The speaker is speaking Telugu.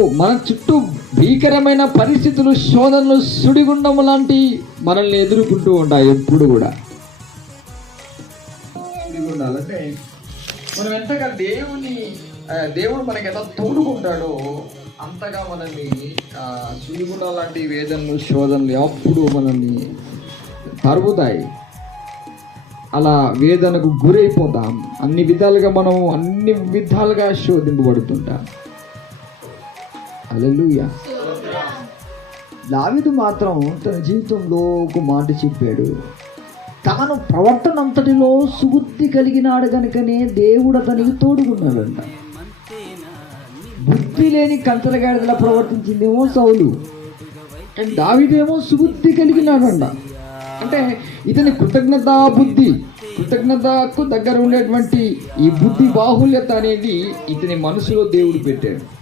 మన చుట్టూ భీకరమైన పరిస్థితులు, శోధనలు, సుడిగుండము లాంటి మనల్ని ఎదుర్కొంటూ ఉంటాయి ఎప్పుడు కూడా. సుడిగుండాలంటే మనం ఎంతగా దేవుడు మనకి ఎంత తోడుకుంటాడో అంతగా మనల్ని సుడిగుండాల లాంటి వేదనలు, శోధనలు అప్పుడు మనల్ని తరుముతాయి. అలా వేదనకు గురైపోతాం. అన్ని విధాలుగా శోధింపబడుతుంటాం. హల్లెలూయా. దావీదు మాత్రం తన జీవితంలో ఒక మాట చెప్పాడు. తాను ప్రవర్తన అంతటిలో సుబుద్ధి కలిగినాడు కనుకనే దేవుడు అతనికి తోడుకున్నాడంట. బుద్ధి లేని కంచరగాడిలా ప్రవర్తించిందేమో సౌలు, దావీదేమో సుబుద్ధి కలిగినాడంట. అంటే ఇతని కృతజ్ఞతకు దగ్గర ఉండేటువంటి ఈ బుద్ధి బాహుల్యత అనేది ఇతని మనసులో దేవుడు పెట్టాడు.